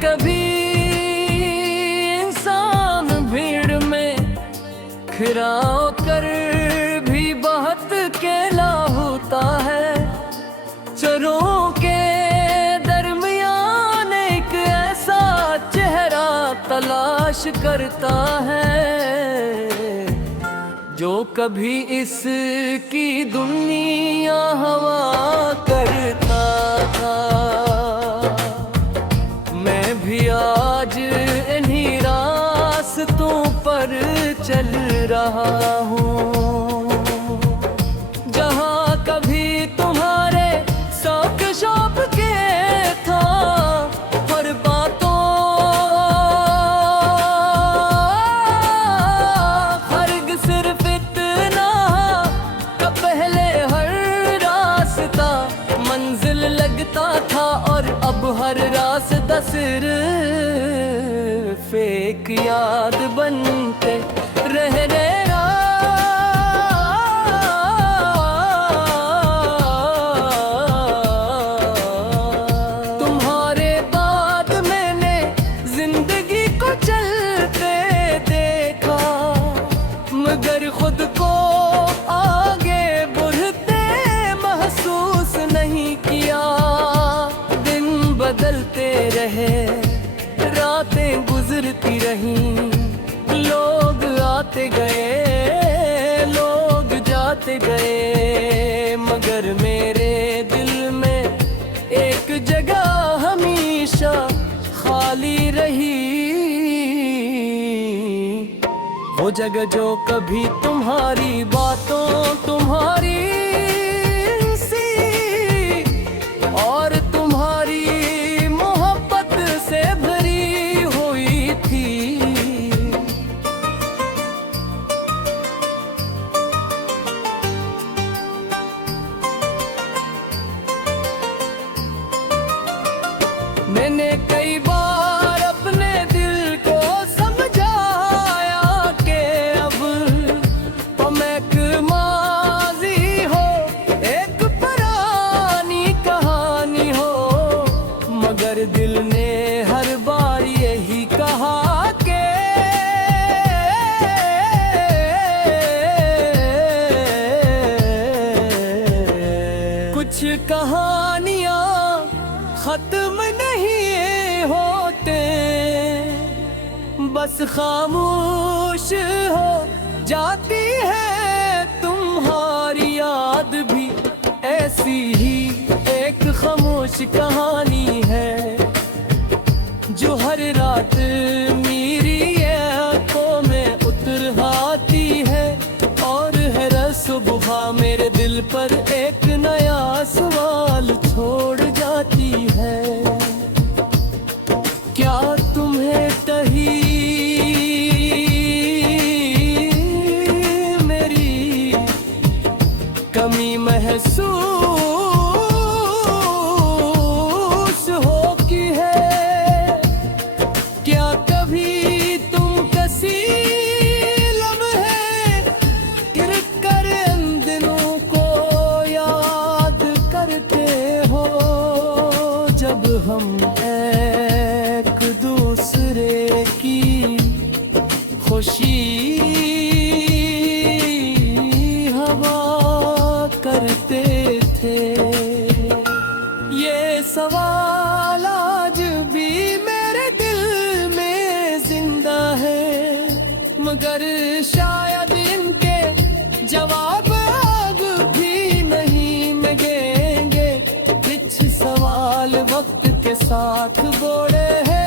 कभी इंसान भीड़ में खिरा कर भी बहुत अकेला होता है। चरों के दरमियान एक ऐसा चेहरा तलाश करता है जो कभी इसकी दुनिया हवा करता था। मैं भी आज इन्हीं रास्तों पर चल रहा हूँ, जहाँ कभी तुम्हारे शौक शौक के था। हर बातों फर्क सिर्फ इतना का पहले हर रास्ता मंजिल लगता था और अब हर रास्ता सिर्फ एक याद बनते रह रहे। तुम्हारे बाद मैंने जिंदगी को चलते देखा, मगर खुद को आगे बढ़ते महसूस नहीं किया। दिन बदलते रहे, रातें गुजरती रहीं, लोग आते गए, लोग जाते गए, मगर मेरे दिल में एक जगह हमेशा खाली रही। वो जगह जो कभी तुम्हारी बातों तुम्हारी सी और तुम्हारी मोहब्बत से भरी हुई थी। मैंने कई बार अपने दिल को समझाया कि अब तुम एक माजी हो, एक पुरानी कहानी हो, मगर दिल ने हर बार यही कहा कि कुछ कहानियाँ खत्म नहीं होते, बस खामोश हो जाती है। तुम्हारी याद भी ऐसी ही एक खामोश कहानी है, जो हर रात मेरी आंखों में उतर आती है और हर सुबह मेरे दिल पर एक नया सवाल छोड़ जाती है। क्या तुम्हें कहीं मेरी कमी महसूस होती है? क्या कभी तुम किसी लम्हे गिर कर इन दिनों को याद करते हो, जब हम एक दूसरे की खुशी हवा करते थे? ये सवाल आज भी मेरे दिल में जिंदा है, मगर शायद इनके जवाब अब भी नहीं मिलेंगे। कुछ सवाल वक्त के साथ बोले हैं,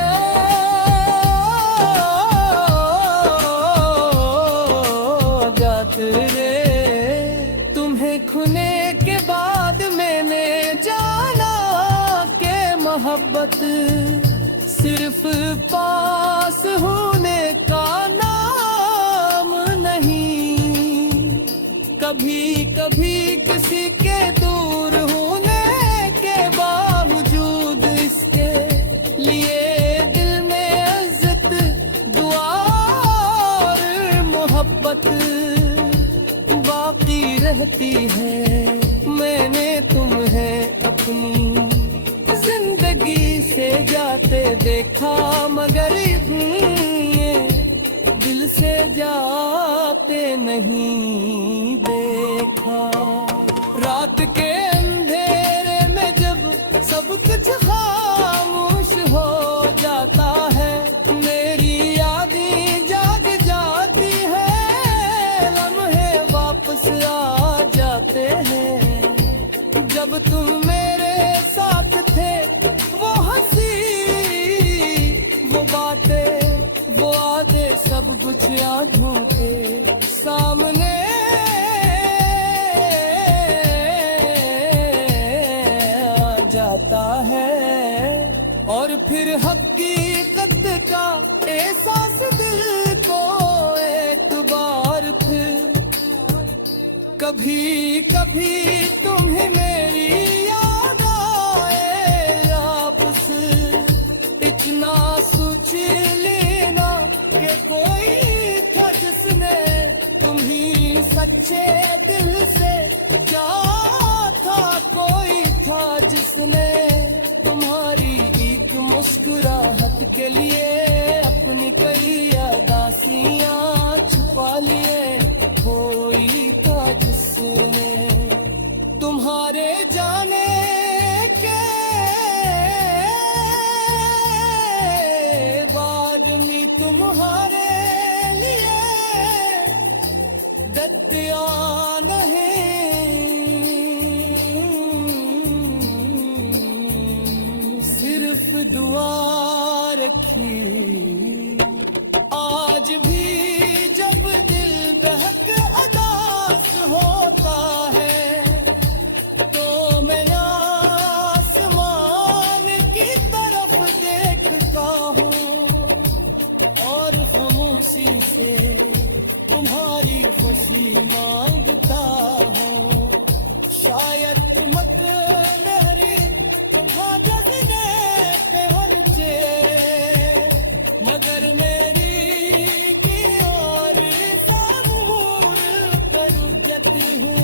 जाते रे। तुम्हें खुने के बाद मैंने जाना के मोहब्बत सिर्फ पास होने का नाम नहीं, कभी कभी किसी के दूर होने के बावजूद इसके लिए दिल में इज्जत दुआ और मोहब्बत बाकी रहती है। मैंने तुम्हें अपनी जिंदगी से जाते देखा, मगर ये दिल से जाते नहीं देखा। रात के अंधेरे में जब सब कुछ खामोश हो जाता है, मेरी यादें जाग जाती है, लम्हे वापस आ जाते हैं। जब तुम मेरे साथ थे, वो हंसी, वो बातें, वो यादें, सब कुछ आंखों के सामने आ जाता है। और फिर हकीकत का एहसास दिल को एक बार फिर, कभी कभी तुम्हें मेरी याद आए आपसे, इतना सोच लेना कि कोई था जिसने तुम्ही सच्चे दिल से, क्या था कोई था जिसने तुम्हारी एक मुस्कुराहट के लिए अपनी कई उदासियां छुपा लिए, कोई था जिसने तुम्हारे जाने के बाद भी तुम्हारे लिए दत्तिया नहीं, सिर्फ दुआ रखी। आज भी जब दिल बहक उदास होता है, तो मैं आसमान की तरफ देखता हूँ और खामोशी से तुम्हारी खुशी मांगता हूँ। शायद मत मेरी तुम्हारा जसने पहुँचे, मगर मेरी की और साबूर पर जती हूँ।